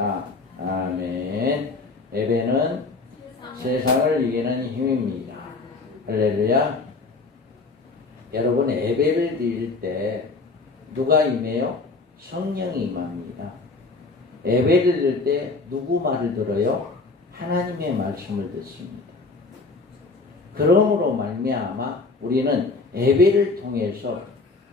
것이다. 아멘. 예배는 세상을 이기는 힘입니다. 할렐루야. 여러분, 예배를 드릴 때 누가 임해요? 성령이 임합니다. 예배를 드릴 때 누구 말을 들어요? 하나님의 말씀을 듣습니다. 그러므로 말미암아 우리는 예배를 통해서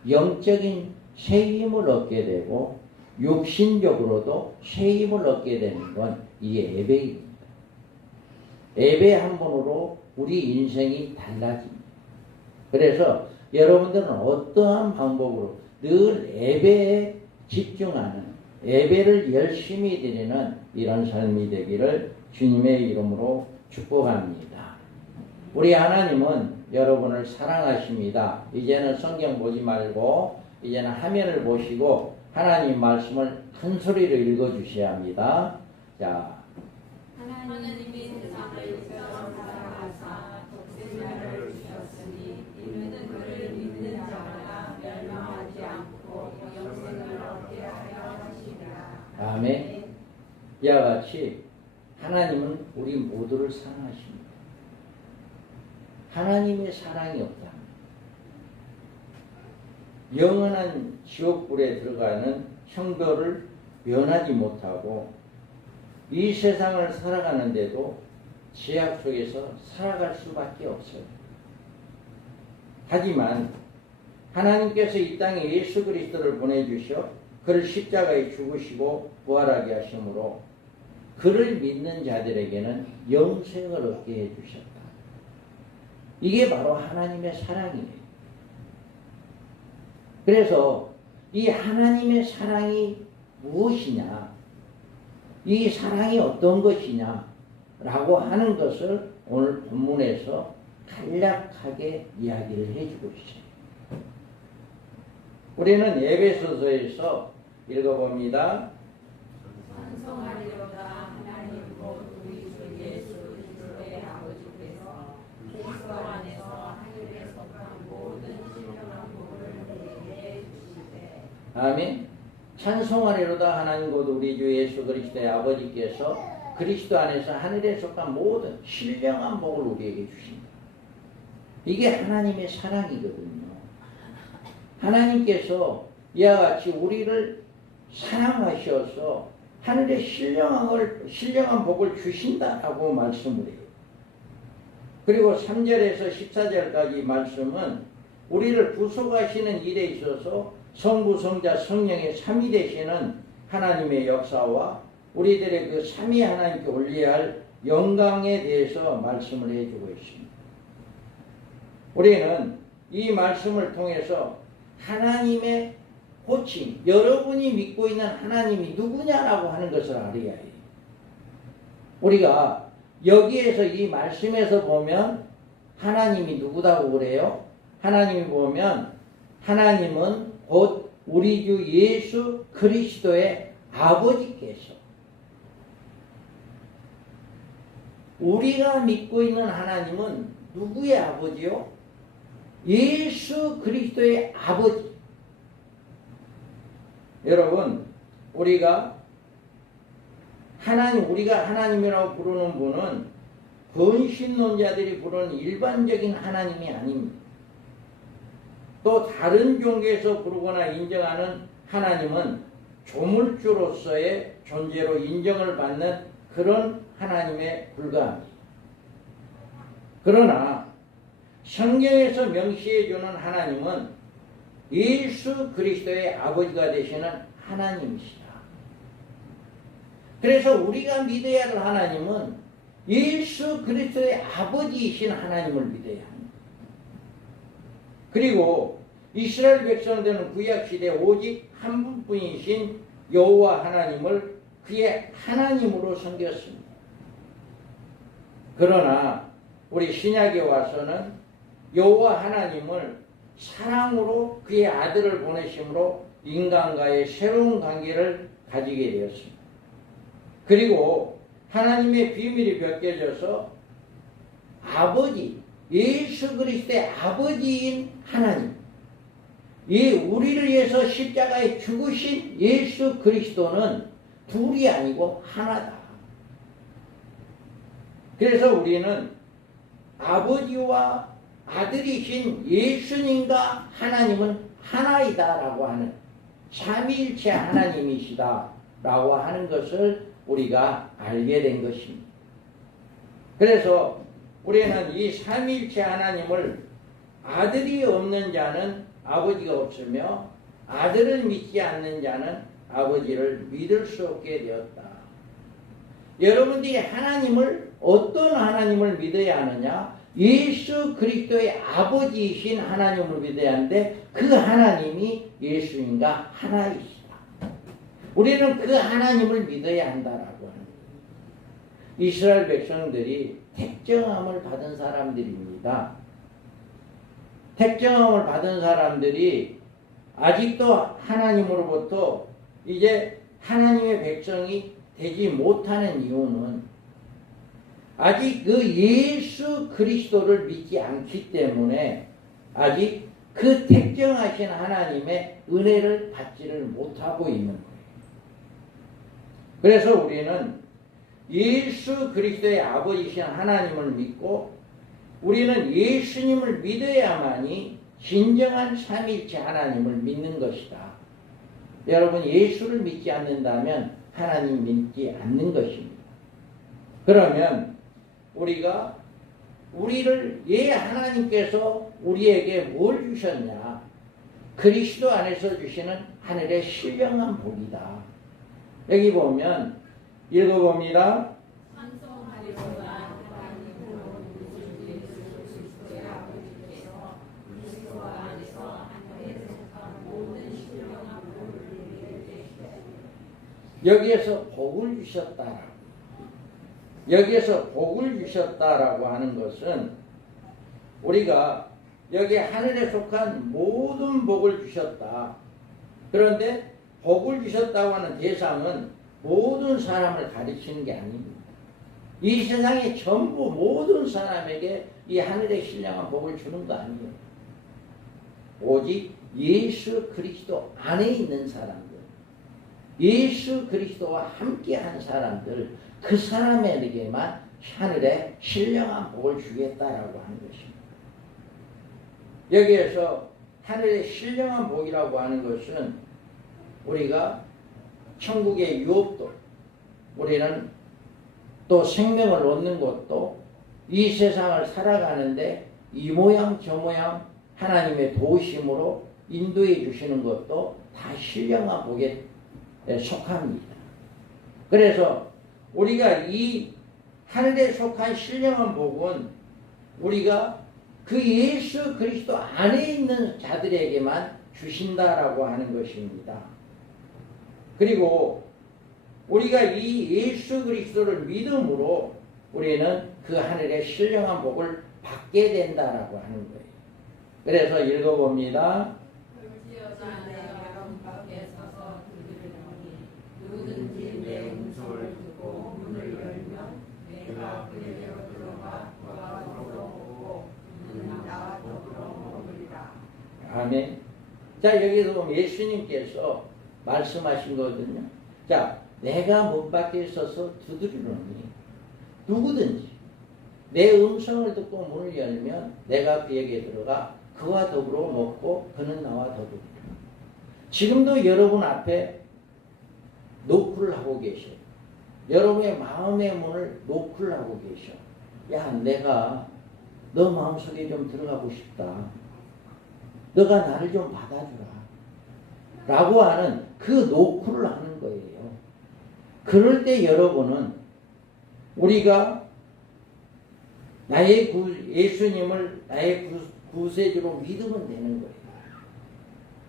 영적인 새 힘을 얻게 되고 육신적으로도 새 힘을 얻게 되는 건 이게 예배입니다. 예배 한 번으로 우리 인생이 달라집니다. 그래서 여러분들은 어떠한 방법으로 늘 예배에 집중하는, 예배를 열심히 드리는 이런 삶이 되기를 주님의 이름으로 축복합니다. 우리 하나님은 여러분을 사랑하십니다. 이제는 성경 보지 말고 이제는 화면을 보시고 하나님 말씀을 큰 소리로 읽어주셔야 합니다. 자, 하나님이 세상을 이처럼 사랑하사 독생자를 주셨으니 이는 그를 믿는 자마다 멸망하지 않고 영생을 얻게 하려 하시리라. 아멘. 이와 같이 하나님은 우리 모두를 사랑하십니다. 하나님의 사랑이 없다. 영원한 지옥불에 들어가는 형벌을 면하지 못하고 이 세상을 살아가는데도 죄악 속에서 살아갈 수밖에 없어요. 하지만 하나님께서 이 땅에 예수 그리스도를 보내주셔 그를 십자가에 죽으시고 부활하게 하심으로 그를 믿는 자들에게는 영생을 얻게 해주셨다. 이게 바로 하나님의 사랑이에요. 그래서 이 하나님의 사랑이 무엇이냐, 이 사랑이 어떤 것이냐 라고 하는 것을 오늘 본문에서 간략하게 이야기를 해주고 있어요. 우리는 에베소서에서 읽어봅니다. 찬송하리로다 하나님 곧 우리 주 예수 그리스도의 아버지께서 그리스도 안에서 하늘에 속한 모든 신령한 복을 우리에게 주시되. 아멘. 찬송하리로다 하나님 곧 우리 주 예수 그리스도의 아버지께서 그리스도 안에서 하늘에 속한 모든 신령한 복을 우리에게 주신다. 이게 하나님의 사랑이거든요. 하나님께서 이와 같이 우리를 사랑하셔서 하늘에 신령한 복을 주신다라고 말씀을 해요. 그리고 3절에서 14절까지 말씀은 우리를 구속하시는 일에 있어서 성부, 성자, 성령의 삼위 되시는 하나님의 역사와 우리들의 그 삼위 하나님께 올려야 할 영광에 대해서 말씀을 해주고 있습니다. 우리는 이 말씀을 통해서 하나님의 호칭, 여러분이 믿고 있는 하나님이 누구냐라고 하는 것을 알아야 해요. 우리가 여기에서 이 말씀에서 보면 하나님이 누구다고 그래요? 하나님이 보면 하나님은 곧 우리 주 예수 그리스도의 아버지께서, 우리가 믿고 있는 하나님은 누구의 아버지요? 예수 그리스도의 아버지. 여러분, 우리가 하나님이라고 부르는 분은 근신론자들이 부르는 일반적인 하나님이 아닙니다. 또 다른 종교에서 부르거나 인정하는 하나님은 조물주로서의 존재로 인정을 받는 그런 하나님에 불과합니다. 그러나 성경에서 명시해주는 하나님은 예수 그리스도의 아버지가 되시는 하나님이시다. 그래서 우리가 믿어야 할 하나님은 예수 그리스도의 아버지이신 하나님을 믿어야 합니다. 그리고 이스라엘 백성들은 구약시대 오직 한 분뿐이신 여호와 하나님을 그의 하나님으로 섬겼습니다. 그러나 우리 신약에 와서는 여호와 하나님을 사랑으로 그의 아들을 보내심으로 인간과의 새로운 관계를 가지게 되었습니다. 그리고 하나님의 비밀이 벗겨져서 아버지, 예수 그리스도의 아버지인 하나님, 이 우리를 위해서 십자가에 죽으신 예수 그리스도는 둘이 아니고 하나다. 그래서 우리는 아버지와 아들이신 예수님과 하나님은 하나이다라고 하는 삼위일체 하나님이시다라고 하는 것을 우리가 알게 된 것입니다. 그래서 우리는 이 삼위일체 하나님을 아들이 없는 자는 아버지가 없으며 아들을 믿지 않는 자는 아버지를 믿을 수 없게 되었다. 여러분들이 하나님을 어떤 하나님을 믿어야 하느냐? 예수 그리스도의 아버지이신 하나님을 믿어야 하는데 그 하나님이 예수님과 하나이시다. 우리는 그 하나님을 믿어야 한다라고 하는 거예요. 이스라엘 백성들이 택정함을 받은 사람들입니다. 택정함을 받은 사람들이 아직도 하나님으로부터 이제 하나님의 백성이 되지 못하는 이유는 아직 그 예수 그리스도를 믿지 않기 때문에 아직 그 택정하신 하나님의 은혜를 받지를 못하고 있는 거예요. 그래서 우리는 예수 그리스도의 아버지이신 하나님을 믿고 우리는 예수님을 믿어야만이 진정한 삼위일체 하나님을 믿는 것이다. 여러분 예수를 믿지 않는다면 하나님 믿지 않는 것입니다. 그러면 우리를 하나님께서 우리에게 뭘 주셨냐? 그리스도 안에서 주시는 하늘의 신령한 복이다. 여기 보면 읽어봅니다. 여기에서 복을 주셨다라고. 여기에서 복을 주셨다라고 하는 것은 우리가 여기 하늘에 속한 모든 복을 주셨다. 그런데 복을 주셨다고 하는 대상은 모든 사람을 가르치는 게 아닙니다. 이 세상의 전부 모든 사람에게 이 하늘의 신령한 복을 주는 거 아니에요. 오직 예수 그리스도 안에 있는 사람들, 예수 그리스도와 함께한 사람들, 그 사람에게만 하늘의 신령한 복을 주겠다라고 하는 것입니다. 여기에서 하늘의 신령한 복이라고 하는 것은 우리가 천국의 유업도, 우리는 또 생명을 얻는 것도, 이 세상을 살아가는데 이 모양 저 모양 하나님의 도우심으로 인도해 주시는 것도 다 신령한 복에 속합니다. 그래서 우리가 이 하늘에 속한 신령한 복은 우리가 그 예수 그리스도 안에 있는 자들에게만 주신다라고 하는 것입니다. 그리고 우리가 이 예수 그리스도를 믿음으로 우리는 그 하늘의 신령한 복을 받게 된다라고 하는 거예요. 그래서 읽어봅니다. 누구든지 내 음성을 듣고 문을 열면 내가 그에게로 들어가 그와 더불어 먹고 그는 나와 더불어 먹으리라. 아멘. 자, 여기서 보면 예수님께서 말씀하신 거거든요. 자, 내가 문 밖에 서서 두드리노니 누구든지 내 음성을 듣고 문을 열면 내가 그에게 들어가 그와 더불어 먹고 그는 나와 더불으리라. 지금도 여러분 앞에 노크를 하고 계셔. 여러분의 마음의 문을 노크를 하고 계셔. 야, 내가 너 마음속에 좀 들어가고 싶다. 너가 나를 좀 받아주라. 라고 하는 그 노크를 하는 거예요. 그럴 때 여러분은 우리가 나의 예수님을 나의 구세주로 믿으면 되는 거예요.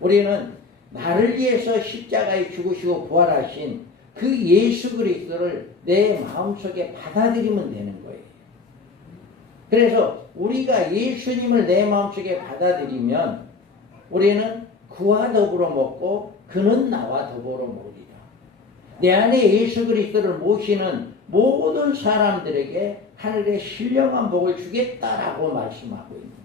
우리는 나를 위해서 십자가에 죽으시고 부활하신 그 예수 그리스도를 내 마음속에 받아들이면 되는 거예요. 그래서 우리가 예수님을 내 마음속에 받아들이면 우리는 그와 더불어 먹고 그는 나와 더불어 먹으리라. 내 안에 예수 그리스도를 모시는 모든 사람들에게 하늘의 신령한 복을 주겠다라고 말씀하고 있는 거예요.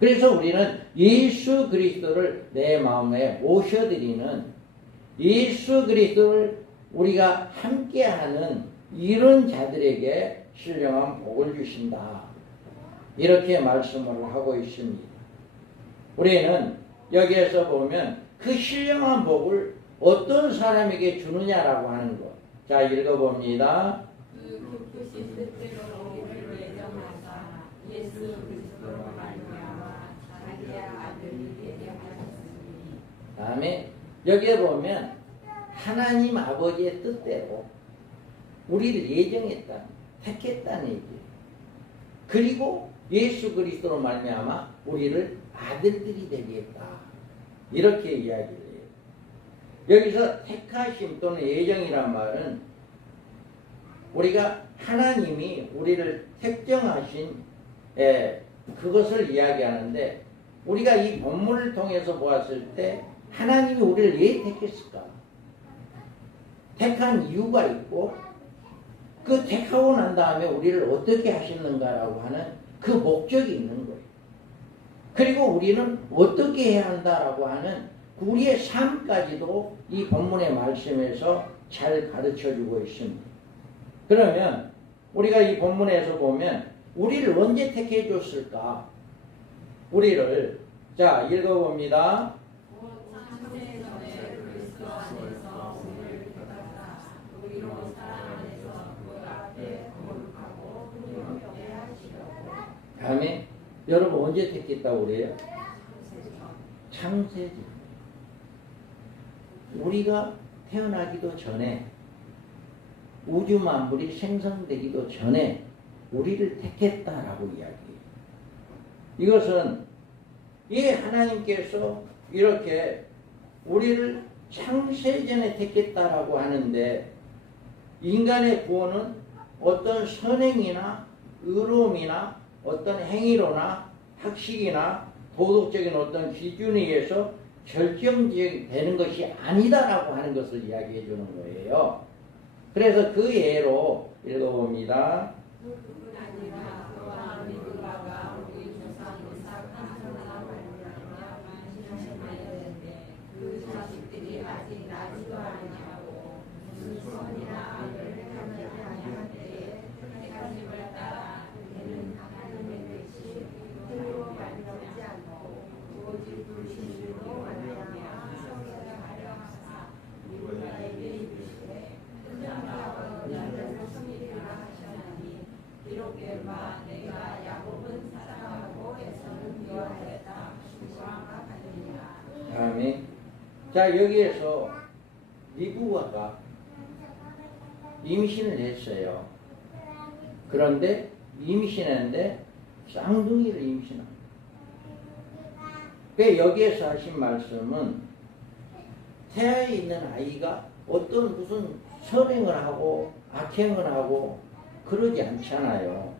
그래서 우리는 예수 그리스도를 내 마음에 모셔드리는, 예수 그리스도를 우리가 함께하는 이런 자들에게 신령한 복을 주신다. 이렇게 말씀을 하고 있습니다. 우리는 여기에서 보면 그 신령한 복을 어떤 사람에게 주느냐라고 하는 것. 자, 읽어봅니다. 그 깊으신 뜻대로 우리를 예정하사 예수 그리스도로 말미암아 자기의 아들이 되게 하셨으니. 다음에 여기에 보면 하나님 아버지의 뜻대로 우리를 예정했다, 택했다는 얘기예요. 그리고 예수 그리스도로 말미암아 우리를 아들들이 되게 했다. 이렇게 이야기를 해요. 여기서 택하심 또는 예정이란 말은 우리가 하나님이 우리를 택정하신 그것을 이야기하는데, 우리가 이 본문을 통해서 보았을 때 하나님이 우리를 왜 택했을까? 택한 이유가 있고, 그 택하고 난 다음에 우리를 어떻게 하셨는가라고 하는 그 목적이 있는 거예요. 그리고 우리는 어떻게 해야 한다라고 하는 우리의 삶까지도 이 본문의 말씀에서 잘 가르쳐주고 있습니다. 그러면 우리가 이 본문에서 보면 우리를 언제 택해 줬을까? 우리를, 자, 읽어봅니다. 다음에 여러분 언제 택했다고 그래요? 창세기. 우리가 태어나기도 전에, 우주 만물이 생성되기도 전에 우리를 택했다라고 이야기해요. 이것은 이 하나님께서 이렇게 우리를 창세전에 택했다라고 하는데, 인간의 구원은 어떤 선행이나 의로움이나 어떤 행위로나 학식이나 도덕적인 어떤 기준에 의해서 결정되는 것이 아니다라고 하는 것을 이야기해 주는 거예요. 그래서 그 예로 읽어봅니다. 그뿐 아니라 그와 믿으라가 우리 조상 이삭 하나님과 만신하셨을 때인데 그 자식들이 아직 나지도 아니하고 무슨 선이나 악을 행하지 아니할 때에 택하심을 따라 그는 하나님의 뜻이 흙으로 말미암지 않고 오직 불신으로 말미암아 성령을 하려 하사 우리에게 이르시되 큰자와 너희를 성리라 하셨나니 기록된 바 내가 야곱은 사랑하고 에서는 미워하였다 하심과 같으니라. 다음에, 자, 여기에서 리브가가 임신을 했어요. 그런데 임신했는데 쌍둥이를 임신합니다. 그 여기에서 하신 말씀은 태아에 있는 아이가 어떤 무슨 선행을 하고 악행을 하고 그러지 않잖아요.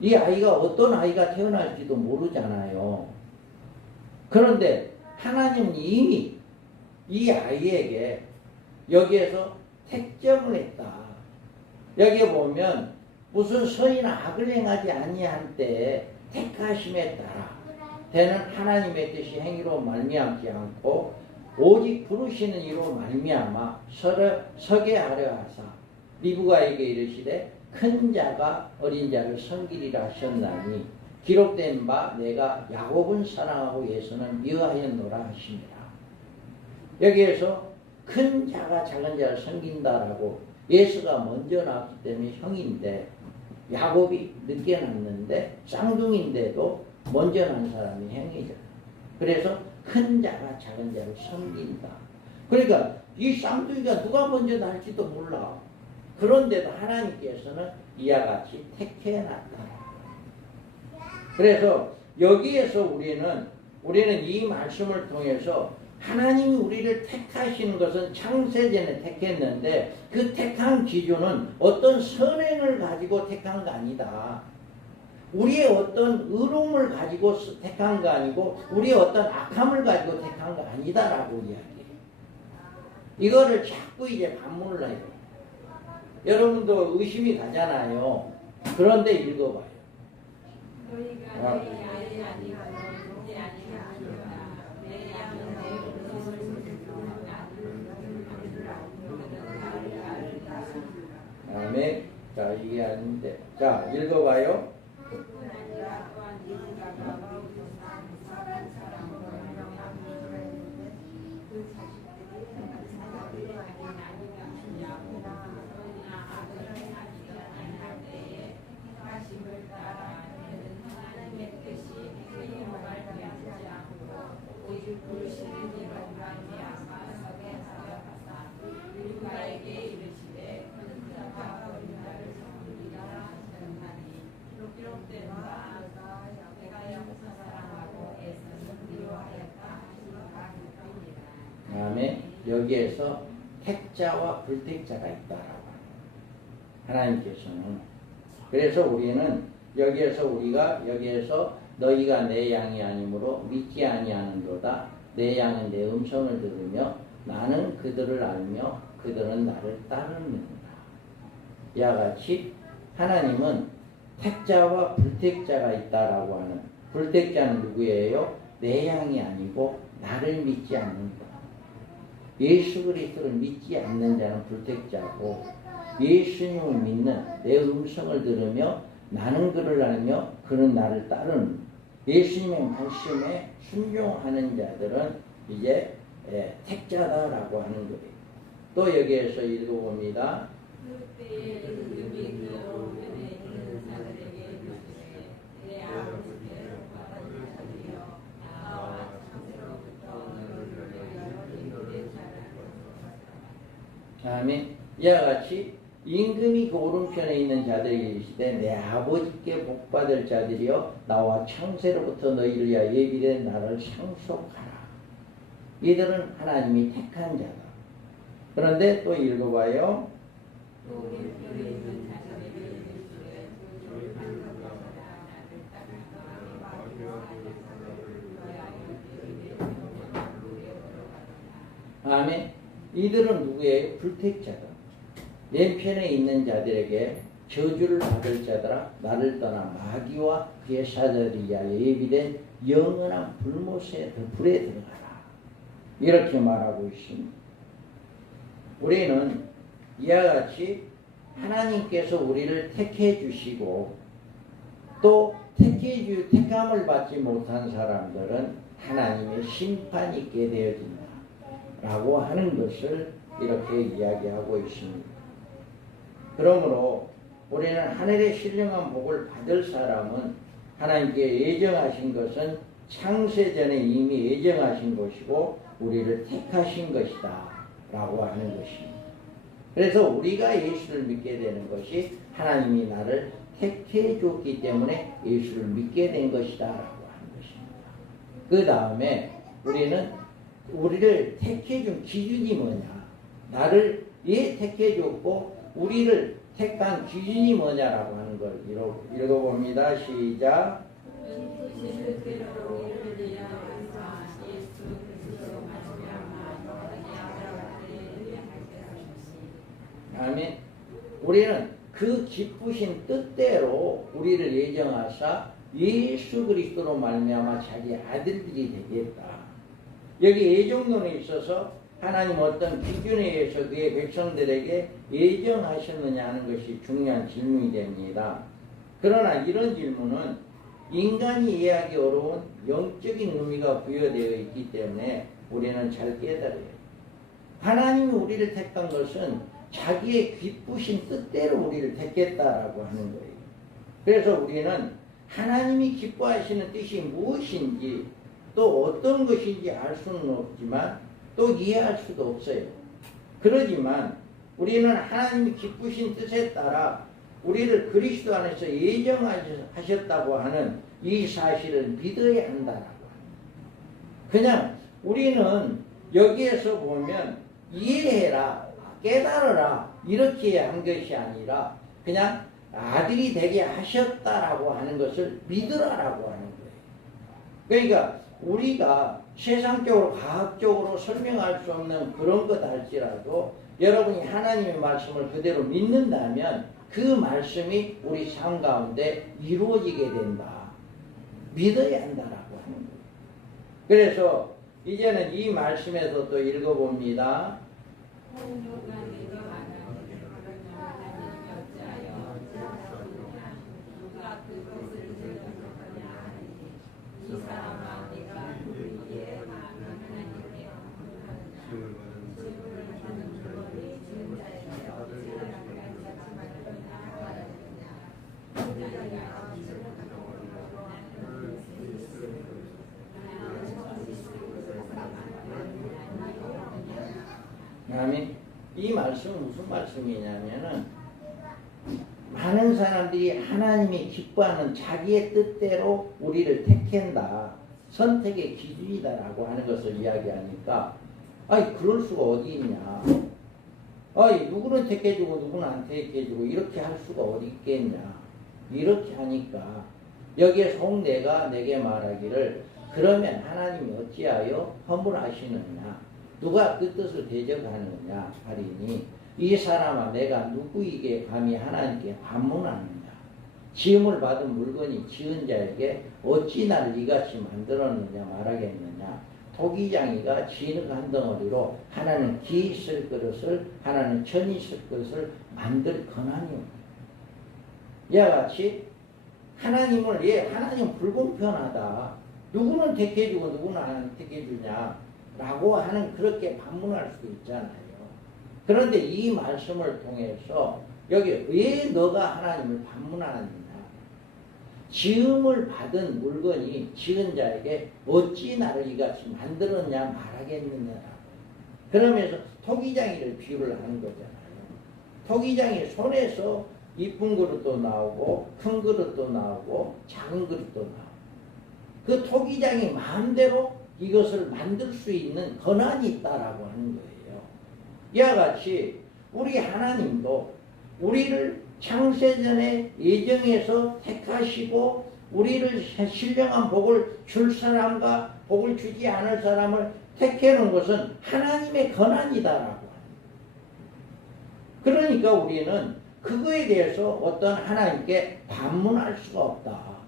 이 아이가 어떤 아이가 태어날지도 모르잖아요. 그런데 하나님은 이미 이 아이에게 여기에서 택정을 했다. 여기에 보면 무슨 선이나 악을 행하지 아니한 때에 택하심에 따라 되는 하나님의 뜻이 행위로 말미암지 않고 오직 부르시는 이로 말미암아 서게 하려 하사 리브가에게 이르시되 큰 자가 어린 자를 섬기리라 하셨나니 기록된 바 내가 야곱은 사랑하고 예수는 미워하였노라 하십니다. 여기에서 큰 자가 작은 자를 섬긴다라고, 예수가 먼저 나왔기 때문에 형인데 야곱이 늦게 났는데 쌍둥이인데도 먼저 난 사람이 형이죠. 그래서 큰 자가 작은 자를 섬긴다. 그러니까 이 쌍둥이가 누가 먼저 날지도 몰라. 그런데도 하나님께서는 이와 같이 택해놨다. 그래서 여기에서 우리는 이 말씀을 통해서 하나님이 우리를 택하시는 것은 창세전에 택했는데 그 택한 기준은 어떤 선행을 가지고 택한 거 아니다. 우리의 어떤 의로움을 가지고 택한 거 아니고 우리의 어떤 악함을 가지고 택한 거 아니다라고 이야기해요. 이거를 자꾸 이제 반문을 해요. 여러분도 의심이 가잖아요. 그런데 읽어봐요. 너희가 내 양이 아니고 내 양이 아니라 내 양은 내 음성을 듣고 나를 아멘. 자, 이게 아닌데. 자, 읽어봐요. 뿐 아니라 또한 누군가가 우리 사랑하는 사람으로 명령하는 그 자식들이 사람들이 아니면 주냐고 너희나 악을 행하지도 아니할 때에 하심을 따라 그는 하나님의 뜻이 그의 말미암지 않고 오직 부르시는 이로 말미암아 서게 하려 하사 누군가에게 이르시되 그는 그가 버린 나를 섬기리라 하셨나니 기록된 바 내가 영사 사랑하고 애써서 미워하였다 하시니라 그뿐이라. 아멘. 여기에서 택자와 불택자가 있다라고 하나님께서는. 그래서 우리는 여기에서 너희가 내 양이 아니므로 믿지 아니하는도다. 내 양은 내 음성을 들으며 나는 그들을 알며 그들은 나를 따르는다. 이와 같이 하나님은 택자와 불택자가 있다라고 하는. 불택자는 누구예요? 내 양이 아니고 나를 믿지 않는다. 예수 그리스도를 믿지 않는 자는 불택자고, 예수님을 믿는, 내 음성을 들으며 나는 그를 알며 그는 나를 따르는, 예수님의 말씀에 순종하는 자들은 이제 택자다라고 하는 거예요. 또 여기에서 읽어봅니다. 그때에 은금이 그 오면에 있는 자들에게 이르시되 내 아버지께로 받은 자들이여 나와 창세로부터 너희를 위하여 인도된 자라. 아멘. 이와 같이 임금이 그 오른편에 있는 자들에게 이르시되 내 아버지께 복받을 자들이여 나와 창세로부터 너희를 위하여 예비된 나를 상속하라. 이들은 하나님이 택한 자다. 그런데 또 읽어봐요. 또 오른편에 있는 자들에게 이르시되 너희를 반석하라 나를 따르라 아멘. 이들은 누구예요? 불택자다. 왼편에 있는 자들에게 저주를 받을 자들아 나를 떠나 마귀와 그의 사자들이야 예비된 영원한 불못에 불에 들어가라. 이렇게 말하고 있습니다. 우리는 이와 같이 하나님께서 우리를 택해 주시고 또 택함을 받지 못한 사람들은 하나님의 심판이 있게 되어진다 라고 하는 것을 이렇게 이야기하고 있습니다. 그러므로 우리는 하늘의 신령한 복을 받을 사람은 하나님께 예정하신 것은 창세전에 이미 예정하신 것이고 우리를 택하신 것이다 라고 하는 것입니다. 그래서 우리가 예수를 믿게 되는 것이 하나님이 나를 택해 줬기 때문에 예수를 믿게 된 것이다 라고 하는 것입니다. 그 다음에 우리를 택해 준 기준이 뭐냐, 나를 왜 택해 줬고 우리를 택한 기준이 뭐냐라고 하는 걸 읽어봅니다. 시작. 아멘. 우리는 그 기쁘신 뜻대로 우리를 예정하사 예수 그리스도로 말미암아 자기 아들들이 되겠다. 여기 예정론에 있어서 하나님 어떤 기준에 의해서 그의 백성들에게 예정하셨느냐 하는 것이 중요한 질문이 됩니다. 그러나 이런 질문은 인간이 이해하기 어려운 영적인 의미가 부여되어 있기 때문에 우리는 잘 깨달아야 해요. 하나님이 우리를 택한 것은 자기의 기쁘신 뜻대로 우리를 택했다라고 하는 거예요. 그래서 우리는 하나님이 기뻐하시는 뜻이 무엇인지 또 어떤 것인지 알 수는 없지만 또 이해할 수도 없어요. 그러지만 우리는 하나님이 기쁘신 뜻에 따라 우리를 그리스도 안에서 예정하셨다고 하는 이 사실을 믿어야 한다라고 합니다. 그냥 우리는 여기에서 보면 이해해라, 깨달아라 이렇게 한 것이 아니라 그냥 아들이 되게 하셨다라고 하는 것을 믿으라라고 하는 거예요. 그러니까 우리가 세상적으로 과학적으로 설명할 수 없는 그런 것 할지라도 여러분이 하나님의 말씀을 그대로 믿는다면 그 말씀이 우리 삶 가운데 이루어지게 된다. 믿어야 한다라고 하는 거예요. 그래서 이제는 이 말씀에서 또 읽어봅니다. 아멘. 이 말씀은 무슨 말씀이냐면은 많은 사람들이 하나님이 기뻐하는 자기의 뜻대로 우리를 택한다. 선택의 기준이다라고 하는 것을 이야기하니까 아이 그럴 수가 어디 있냐. 아이 누구는 택해주고 누구는 안 택해주고 이렇게 할 수가 어디 있겠냐. 이렇게 하니까 여기에 속내가 내게 말하기를 그러면 하나님이 어찌하여 허물하시느냐. 누가 그 뜻을 대적하느냐 하리니 이 사람아 내가 누구에게 감히 하나님께 반문하느냐. 지음을 받은 물건이 지은 자에게 어찌 나를 이같이 만들었느냐 말하겠느냐. 토기장이가 진흙 한 덩어리로 하나는 기 있을 그릇을 하나는 천 있을 그릇을 만들 권한이 없다. 이와 같이 하나님을 하나님 불공평하다. 누구는 택해주고 누구는 안 택해주냐 라고 하는 그렇게 반문할 수도 있잖아요. 그런데 이 말씀을 통해서 여기 왜 너가 하나님을 반문하느냐. 지음을 받은 물건이 지은 자에게 어찌 나를 이같이 만들었냐 말하겠느냐라고. 그러면서 토기장이를 비유를 하는 거잖아요. 토기장이 손에서 이쁜 그릇도 나오고 큰 그릇도 나오고 작은 그릇도 나오고 그 토기장이 마음대로 이것을 만들 수 있는 권한이 있다라고 하는 거예요. 이와 같이 우리 하나님도 우리를 창세전에 예정해서 택하시고 우리를 신령한 복을 줄 사람과 복을 주지 않을 사람을 택해놓은 것은 하나님의 권한이다라고 합니다. 그러니까 우리는 그거에 대해서 어떤 하나님께 반문할 수가 없다.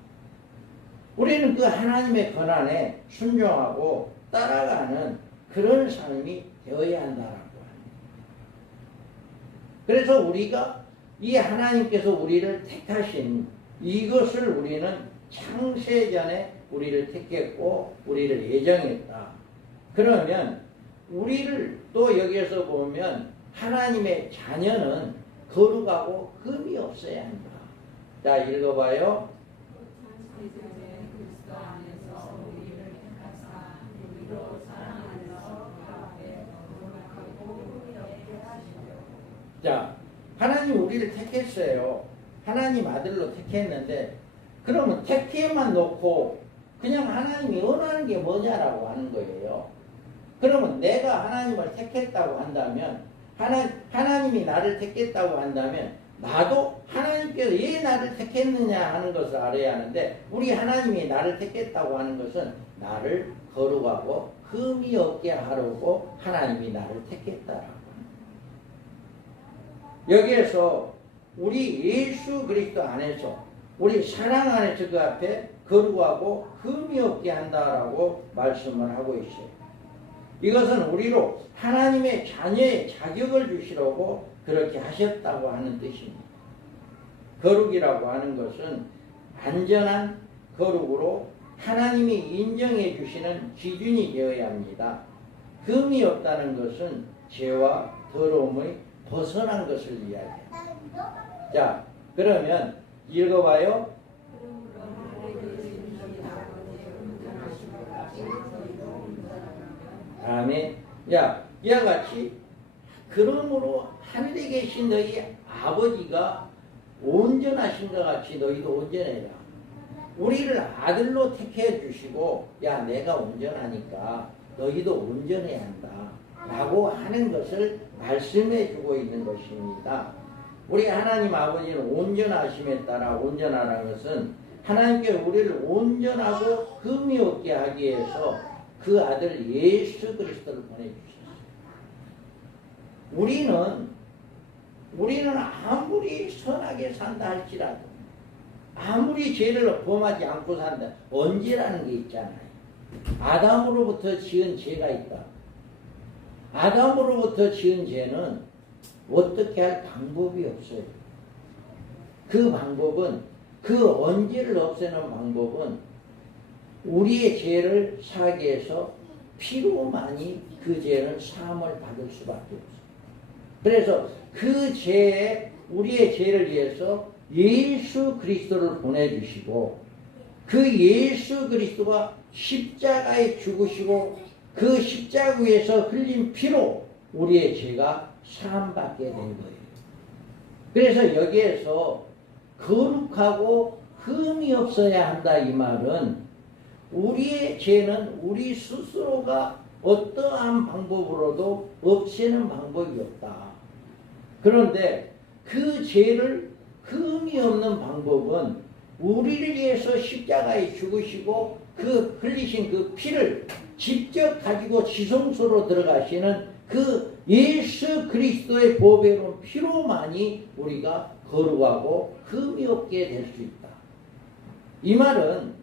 우리는 그 하나님의 권한에 순종하고 따라가는 그런 삶이 되어야 한다라고 합니다. 그래서 우리가 이 하나님께서 우리를 택하신 이것을 우리는 창세전에 우리를 택했고 우리를 예정했다. 그러면 우리를 또 여기에서 보면 하나님의 자녀는 거룩하고 흠이 없어야 한다. 자 읽어봐요. 자, 하나님 우리를 택했어요. 하나님 아들로 택했는데 그러면 택해만 놓고 그냥 하나님이 원하는 게 뭐냐라고 하는 거예요. 그러면 내가 하나님을 택했다고 한다면 하나님이 나를 택했다고 한다면 나도 하나님께서 왜 나를 택했느냐 하는 것을 알아야 하는데 우리 하나님이 나를 택했다고 하는 것은 나를 거룩하고 흠이 없게 하려고 하나님이 나를 택했다라고. 여기에서 우리 예수 그리스도 안에서 우리 사랑 안에서 그 앞에 거룩하고 흠이 없게 한다라고 말씀을 하고 있어요. 이것은 우리로 하나님의 자녀의 자격을 주시려고 그렇게 하셨다고 하는 뜻입니다. 거룩이라고 하는 것은 안전한 거룩으로 하나님이 인정해 주시는 기준이 되어야 합니다. 흠이 없다는 것은 죄와 더러움의 벗어난 것을 이야기합니다. 자, 그러면 읽어봐요. 아멘. 야, 이와 같이 그러므로 하늘에 계신 너희 아버지가 온전하신 것 같이 너희도 온전해라. 우리를 아들로 택해 주시고 야 내가 온전하니까 너희도 온전해야 한다 라고 하는 것을 말씀해 주고 있는 것입니다. 우리 하나님 아버지는 온전하심에 따라 온전하라는 것은 하나님께 우리를 온전하고 흠이 없게 하기 위해서 그 아들 예수 그리스도를 보내주셨어요. 우리는 아무리 선하게 산다 할지라도 아무리 죄를 범하지 않고 산다 언제라는 게 있잖아요. 아담으로부터 지은 죄가 있다. 아담으로부터 지은 죄는 어떻게 할 방법이 없어요. 그 방법은 그 언제를 없애는 방법은 우리의 죄를 사하기 위해서 피로만이 그 죄는 사함을 받을 수밖에 없어요. 그래서 그 죄에 우리의 죄를 위해서 예수 그리스도를 보내주시고 그 예수 그리스도가 십자가에 죽으시고 그 십자가 위에서 흘린 피로 우리의 죄가 사함받게 된 거예요. 그래서 여기에서 거룩하고 흠이 없어야 한다 이 말은 우리의 죄는 우리 스스로가 어떠한 방법으로도 없애는 방법이 없다. 그런데 그 죄를 흠이 없는 방법은 우리를 위해서 십자가에 죽으시고 그 흘리신 그 피를 직접 가지고 지성소로 들어가시는 그 예수 그리스도의 보배로운 피로만이 우리가 거룩하고 흠이 없게 될 수 있다. 이 말은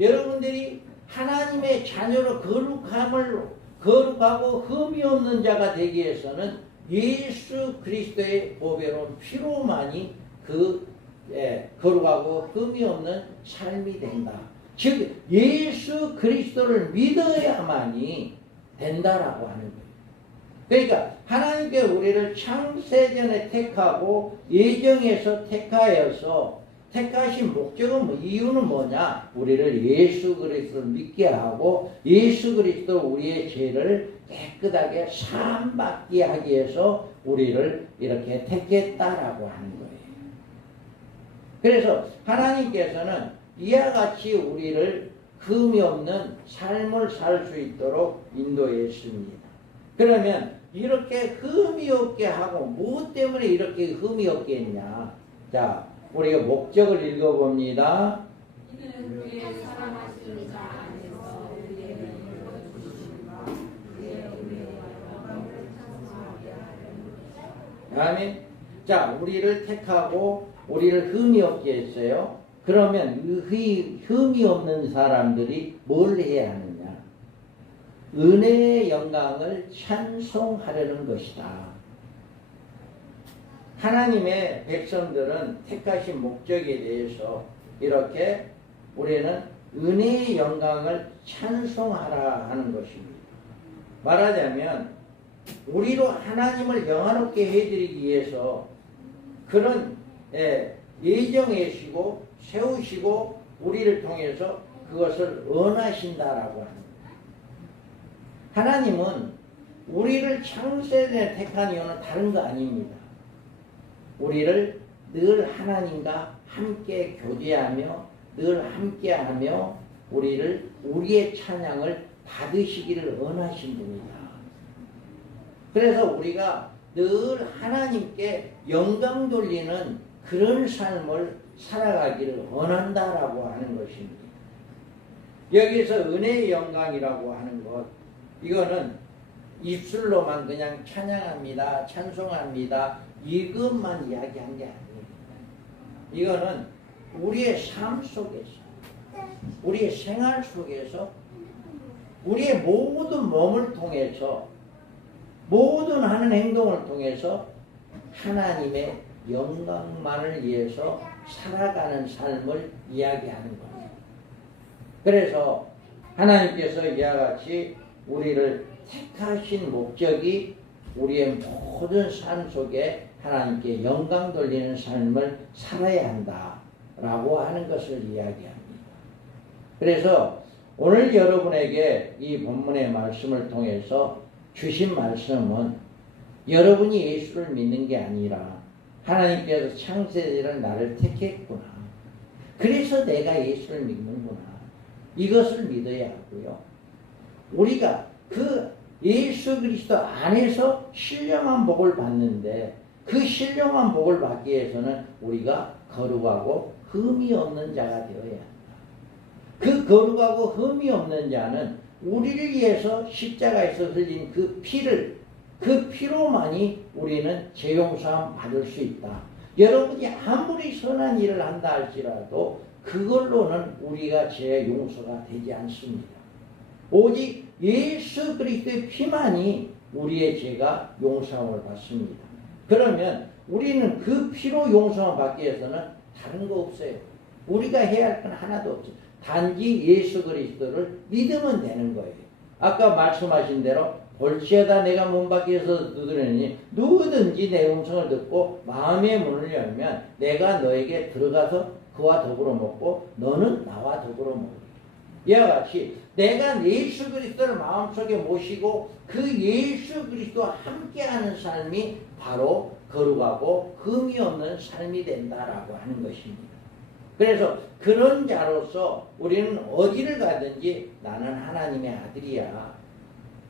여러분들이 하나님의 자녀로 거룩하고 흠이 없는 자가 되기 위해서는 예수 그리스도의 보배로운 피로만이 거룩하고 흠이 없는 삶이 된다. 즉 예수 그리스도를 믿어야만이 된다라고 하는 거예요. 그러니까 하나님께 우리를 창세전에 택하고 예정에서 택하신 목적은 이유는 뭐냐? 우리를 예수 그리스도를 믿게 하고 예수 그리스도 우리의 죄를 깨끗하게 사함받게 하기 위해서 우리를 이렇게 택했다라고 하는 거예요. 그래서 하나님께서는 이와 같이 우리를 흠이 없는 삶을 살 수 있도록 인도했습니다. 그러면 이렇게 흠이 없게 하고 무엇 때문에 이렇게 흠이 없게 했냐? 자, 우리가 목적을 읽어봅니다. 이는 그의 사랑하시는 자 안에서 우리의 믿음을 주시니까 그의 은혜와 영광을 찬송하게 하려는 아멘. 자, 우리를 택하고 우리를 흠이 없게 했어요. 그러면 흠이 없는 사람들이 뭘 해야 하느냐? 은혜의 영광을 찬송하려는 것이다. 하나님의 백성들은 택하신 목적에 대해서 이렇게 우리는 은혜의 영광을 찬송하라 하는 것입니다. 말하자면 우리로 하나님을 영화롭게 해드리기 위해서 그런 예정하시고 세우시고 우리를 통해서 그것을 원하신다라고 합니다. 하나님은 우리를 창세전에 택한 이유는 다른 거 아닙니다. 우리를 늘 하나님과 함께 교제하며 늘 함께하며 우리의 찬양을 받으시기를 원하신 분이다. 그래서 우리가 늘 하나님께 영광 돌리는 그런 삶을 살아가기를 원한다라고 하는 것입니다. 여기서 은혜의 영광이라고 하는 것, 이거는 입술로만 그냥 찬양합니다, 찬송합니다, 이것만 이야기한 게 아닙니다. 이거는 우리의 삶 속에서, 우리의 생활 속에서, 우리의 모든 몸을 통해서, 모든 하는 행동을 통해서 하나님의 영광만을 위해서 살아가는 삶을 이야기하는 거예요. 그래서 하나님께서 이와 같이 우리를 택하신 목적이 우리의 모든 삶 속에 하나님께 영광 돌리는 삶을 살아야 한다라고 하는 것을 이야기합니다. 그래서 오늘 여러분에게 이 본문의 말씀을 통해서 주신 말씀은 여러분이 예수를 믿는 게 아니라 하나님께서 창세전에 나를 택했구나. 그래서 내가 예수를 믿는구나. 이것을 믿어야 하고요. 우리가 그 예수 그리스도 안에서 신령한 복을 받는데 그 신령한 복을 받기 위해서는 우리가 거룩하고 흠이 없는 자가 되어야 한다. 그 거룩하고 흠이 없는 자는 우리를 위해서 십자가에서 흘린 그 피로만이 우리는 죄 용서함 받을 수 있다. 여러분이 아무리 선한 일을 한다 할지라도 그걸로는 우리가 죄 용서가 되지 않습니다. 오직 예수 그리스도의 피만이 우리의 죄가 용서함을 받습니다. 그러면 우리는 그 피로 용서함을 받기 위해서는 다른 거 없어요. 우리가 해야 할 건 하나도 없어요. 단지 예수 그리스도를 믿으면 되는 거예요. 아까 말씀하신 대로 볼지어다 내가 문 밖에서 두드리니 누구든지 내 음성을 듣고 마음의 문을 열면 내가 너에게 들어가서 그와 더불어 먹고 너는 나와 더불어 먹으리라. 이와 같이 내가 예수 그리스도를 마음속에 모시고 그 예수 그리스도와 함께하는 삶이 바로 거룩하고 흠이 없는 삶이 된다라고 하는 것입니다. 그래서 그런 자로서 우리는 어디를 가든지 나는 하나님의 아들이야,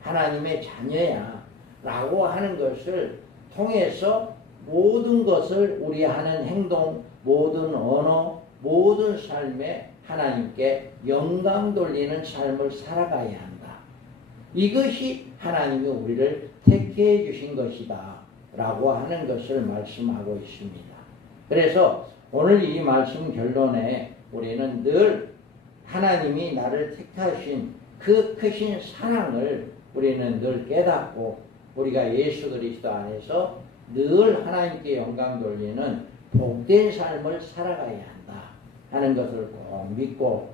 하나님의 자녀야 라고 하는 것을 통해서 모든 것을 우리 하는 행동, 모든 언어, 모든 삶에 하나님께 영광 돌리는 삶을 살아가야 한다. 이것이 하나님이 우리를 택해 주신 것이다 라고 하는 것을 말씀하고 있습니다. 그래서 오늘 이 말씀 결론에 우리는 늘 하나님이 나를 택하신 그 크신 사랑을 우리는 늘 깨닫고 우리가 예수 그리스도 안에서 늘 하나님께 영광 돌리는 복된 삶을 살아가야 한다 하는 것을 꼭 믿고,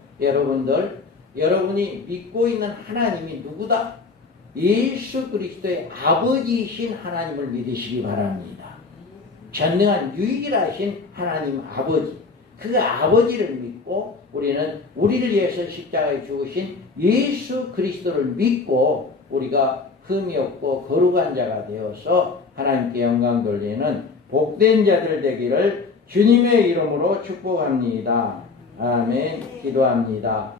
여러분이 믿고 있는 하나님이 누구다? 예수 그리스도의 아버지이신 하나님을 믿으시기 바랍니다. 전능한 유일하신 하나님 아버지, 그 아버지를 믿고 우리는 우리를 위해서 십자가에 죽으신 예수 그리스도를 믿고 우리가 흠이 없고 거룩한 자가 되어서 하나님께 영광 돌리는 복된 자들 되기를 주님의 이름으로 축복합니다. 아멘. 기도합니다.